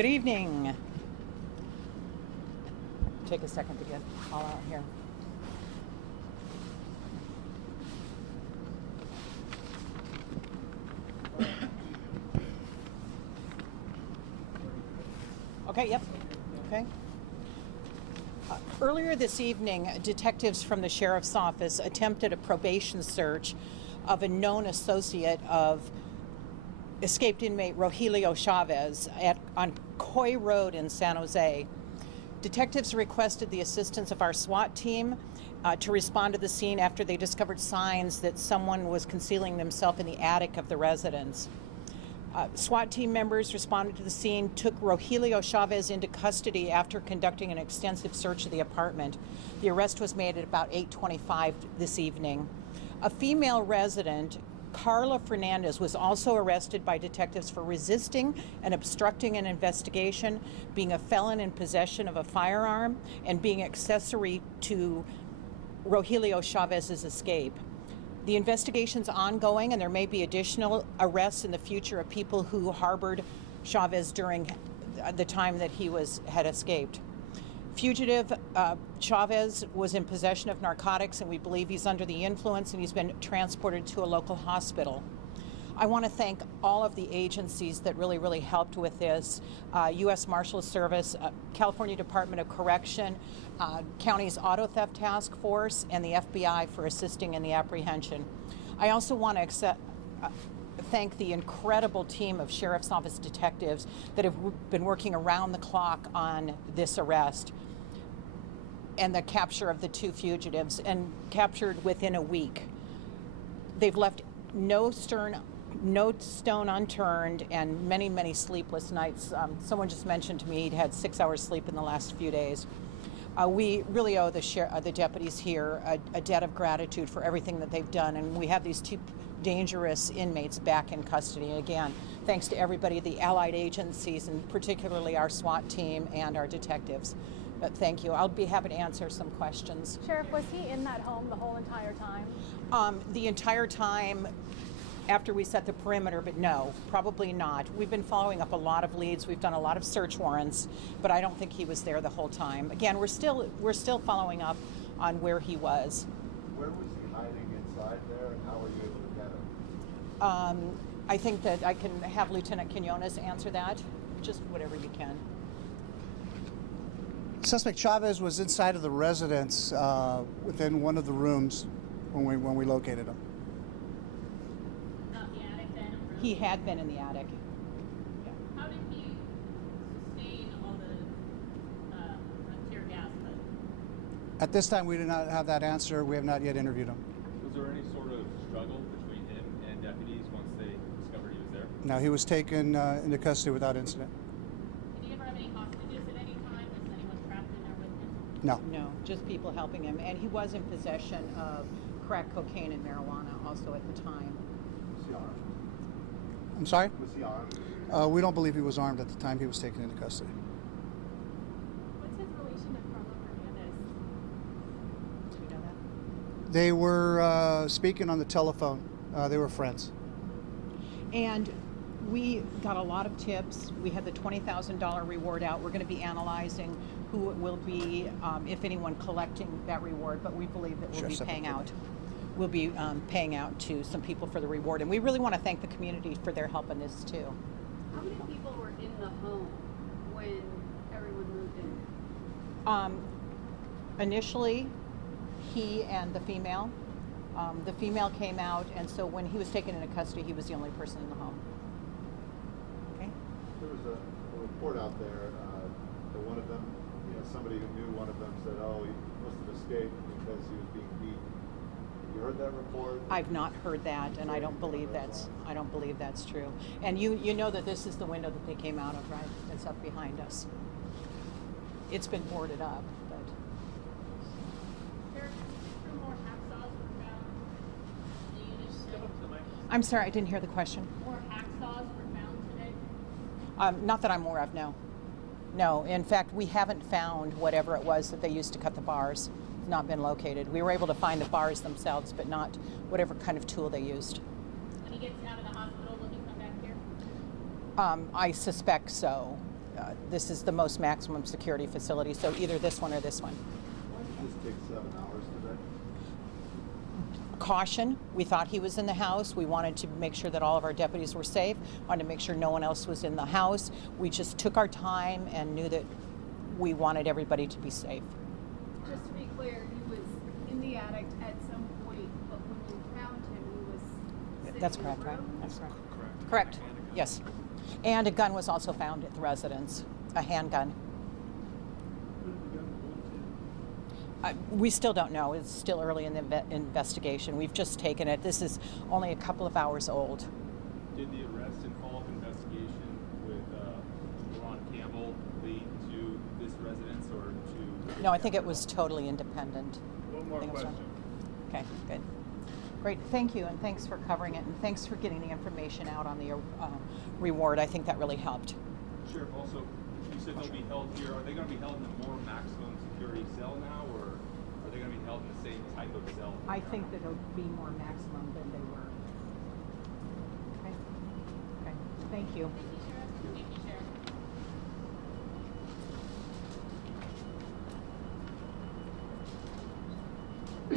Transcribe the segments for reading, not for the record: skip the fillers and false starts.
Good evening. Take a second to get all out here. Okay, yep. Okay. Earlier this evening, detectives from the sheriff's office attempted a probation search of a known associate of escaped inmate Rogelio Chavez on Coy Road in San Jose. Detectives requested the assistance of our SWAT team to respond to the scene after they discovered signs that someone was concealing themselves in the attic of the residence. SWAT team members responded to the scene, took Rogelio Chavez into custody after conducting an extensive search of the apartment. The arrest was made at about 8:25 this evening. A female resident, Carla Fernandez, was also arrested by detectives for resisting and obstructing an investigation, being a felon in possession of a firearm, and being accessory to Rogelio Chavez's escape. The investigation's ongoing, and there may be additional arrests in the future of people who harbored Chavez during the time that he had escaped. Fugitive Chavez was in possession of narcotics, and we believe he's under the influence, and he's been transported to a local hospital. I want to thank all of the agencies that really helped with this. U.S. Marshals Service, California Department of Correction, County's Auto Theft Task Force, and the FBI for assisting in the apprehension. I also want to thank the incredible team of Sheriff's Office detectives that have been working around the clock on this arrest and the capture of the two fugitives, and captured within a week. They've left no stone unturned, and many sleepless nights. Someone just mentioned to me he'd had 6 hours sleep in the last few days. We really owe the deputies here a debt of gratitude for everything that they've done, and we have these two dangerous inmates back in custody. Again, thanks to everybody, the allied agencies, and particularly our SWAT team and our detectives. But thank you. I'll be happy to answer some questions. Sheriff, was he in that home the whole entire time? The entire time after we set the perimeter, but no, probably not. We've been following up a lot of leads. We've done a lot of search warrants, but I don't think he was there the whole time. Again, we're still following up on where he was. Where was he hiding inside there, and how were you able to get him? I think that I can have Lieutenant Quinones answer that. Just whatever you can. Suspect Chavez was inside of the residence within one of the rooms when we located him. Not the attic then? He had been in the attic. Yeah. How did he sustain all the tear gas? At this time, we do not have that answer. We have not yet interviewed him. Was there any sort of struggle between him and deputies once they discovered he was there? No, he was taken into custody without incident. Did he ever have any hostages at any time? Was anyone trapped in there with him? No. No, just people helping him. And he was in possession of crack cocaine and marijuana also at the time. Was he armed? I'm sorry? Was he armed? We don't believe he was armed at the time he was taken into custody. What's his relation to Carla Fernandez? Do you know that? They were speaking on the telephone. They were friends. And we got a lot of tips. We had the $20,000 reward out. We're going to be analyzing who it will be, if anyone, collecting that reward. But we believe that we'll be paying out. We'll be paying out to some people for the reward. And we really want to thank the community for their help in this too. How many people were in the home when everyone moved in? Initially, he and the female. The female came out, and so when he was taken into custody, he was the only person in the home. Okay. There was a report out there that one of them, somebody who knew one of them said, "Oh, he must have escaped because he was being beaten." You heard that report? I've not heard that, and I don't believe that's true. And you know that this is the window that they came out of, right? It's up behind us. It's been boarded up, but. Sheriff, 2 more hacksaws were found in the unit today. I'm sorry, I didn't hear the question. More hacksaws were found today? Not that I'm aware of, no. No, in fact, we haven't found whatever it was that they used to cut the bars. It's not been located. We were able to find the bars themselves, but not whatever kind of tool they used. When he gets out of the hospital, will he come back here? I suspect so. this is the most maximum security facility, so either this one or this one. Why did this take 7 hours today? Caution, we thought he was in the house. We wanted to make sure that all of our deputies were safe, wanted to make sure no one else was in the house. We just took our time and knew that we wanted everybody to be safe. Just to be clear, he was in the attic at some point, but when you found him, he was sitting That's in correct, the right? room? That's correct. Correct, yes. And a gun was also found at the residence, a handgun. We still don't know. It's still early in the investigation. We've just taken it. This is only a couple of hours old. Did the arrest and follow-up investigation with Ron Campbell lead to this residence or to? No, I think it was totally independent. One more question. Okay, good. Great, thank you, and thanks for covering it, and thanks for getting the information out on the reward. I think that really helped. Sheriff, also, you said they'll be held here. Are they going to be held in a more maximum security cell now, or are they going to be held in the same type of cell? I think that it'll be more maximum than they were. Okay, okay, thank you. Thank you, Sheriff. Thank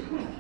you, Sheriff.